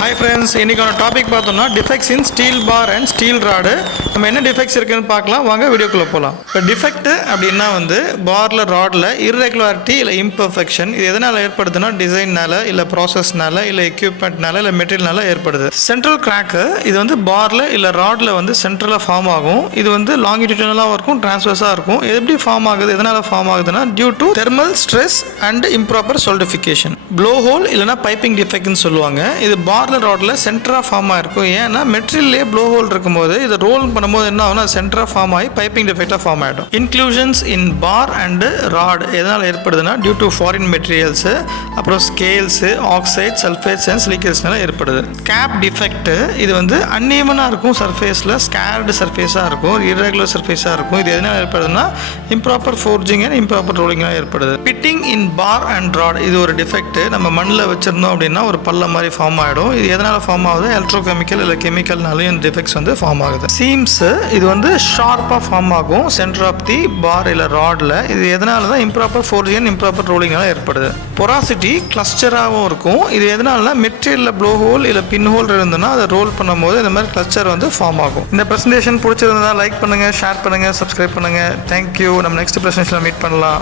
Hi friends, இன்னைக்கான topic பார்த்தோம்னா defects in steel bar and steel rod. நம்ம என்ன டிஃபெக்ட்ஸ் இருக்குன்னு பார்க்கலாம், வாங்க வீடியோக்குள்ளே போகலாம். இப்போ டிஃபெக்ட் அப்படின்னா பாரில் ராடில் இர்ரெகுலாரிட்டி இல்லை இம்பர்ஃபெக்ஷன். இது எதனால் ஏற்படுதுன்னா டிசைன்னால இல்லை ப்ராசஸ்னால இல்லை எக்யூப்மெண்ட்னால இல்லை மெட்டீரியல்னால ஏற்படுது. சென்ட்ரல் கிராக்கு இது பாரில் இல்லை ராடில் சென்ட்ரலாக ஃபார்ம் ஆகும். இது லாங்கிடியூடனலாகவும் இருக்கும், டிரான்ஸ்வர்ஸாக இருக்கும். இது எப்படி ஃபார்ம் ஆகுது, எதனால் ஃபார்ம் ஆகுதுன்னா due to thermal stress and improper solidification. Blow hole இல்லைனா பைப்பிங் டிஃபெக்ட்னு சொல்லுவாங்க. இது பாரில் ராடில் சென்டராக ஃபார்ம் ஆகிருக்கும். ஏன்னா மெட்டீரியல்லே ப்ளோ ஹோல் இருக்கும்போது இதை ரோல் பண்ணும்போது என்ன ஆகும்னா சென்டராக ஃபார்ம் ஆகி பைப்பிங் டிஃபெக்டாக ஃபார்ம் ஆகிடும். Inclusions in bar and rod எதனால் ஏற்படுதுன்னா டியூ டு ஃபாரின் மெட்டீரியல்ஸு, அப்புறம் ஸ்கேல்ஸு, ஆக்சைட், சல்ஃபேட்ஸ் அண்ட் சிலிக்கேட்ஸ்னால ஏற்படுது. கேப் டிஃபெக்ட் இது அன்ஈவனாக இருக்கும், சர்ஃபேஸில் ஸ்கேர்டு சர்ஃபேஸாக இருக்கும், இர்ரெகுலர் சர்ஃபேஸாக இருக்கும். இது எதனால் ஏற்படுதுன்னா இம்ப்ராப்பர் ஃபோர்ஜிங் அண்ட் இம்ப்ராப்பர் ரோலிங்காக ஏற்படுது. Pitting in bar and rod இது ஒரு டிஃபெக்ட். நம்ம மண்ணில் வச்சிருந்தோம் அப்படின்னா ஒரு பல்ல மாதிரி ஃபார்ம் ஆகிடும். இது எதனால் ஃபார்ம் ஆகுது, எலக்ட்ரோகெமிக்கல் இல்லை கெமிக்கல்னாலையும் இந்த டிஃபெக்ட்ஸ் ஃபார்ம் ஆகுது. சீம்ஸ் இது ஷார்ப்பாக ஃபார்ம் ஆகும் சென்டர் ஆஃப் தி பார் இல்லை ராடில். இது எதனால தான் இம்ப்ராப்பர் ஃபோர்ஜிங் இம்ப்ராப்பர் ரோலிங்னால ஏற்படுது. பொராசிட்டி கிளஸ்டராகவும் இருக்கும். இது எதனால மெட்டீரியலில் ப்ளோ ஹோல் இல்லை பின் ஹோல் இருந்ததுன்னா அதை ரோல் பண்ணும்போது இந்த மாதிரி கிளஸ்டர் ஃபார்ம் ஆகும். இந்த ப்ரெசன்டேஷன் பிடிச்சிருந்தா லைக் பண்ணுங்கள், ஷேர் பண்ணுங்கள், சப்ஸ்கிரைப் பண்ணுங்கள். தேங்க்யூ. நம்ம நெக்ஸ்ட் ப்ரெசன்டேஷனில் மீட் பண்ணலாம்.